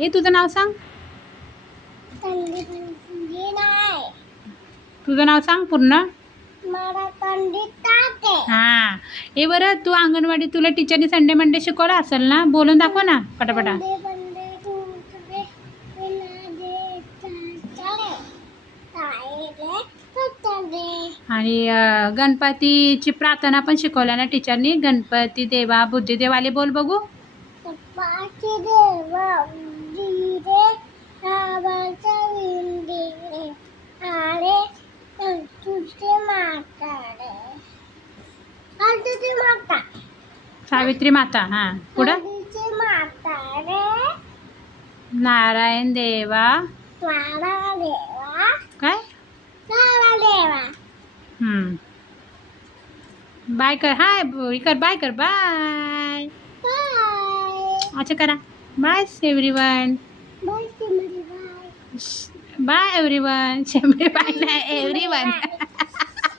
ए तुझं नाव सांग. तुझं नाव सांग पूर्ण. हां. ए बरं, तू अंगणवाडीत तुला टीचरनी संडे मंडे शिकवलं असेल ना? बोलून दाखव ना पटापटा. आणि गणपतीची प्रार्थना पण शिकवल्या ना टीचरनी? गणपती देवा बुद्धिदेव आले बोल बघू. सावित्री माता. हां पुढं. नारायण देवा. काय. बाय कर. हाय कर. बाय कर. बाय. अच्छा करा. Bye everyone. Bye everyone. Bye नाही एव्हरीवन.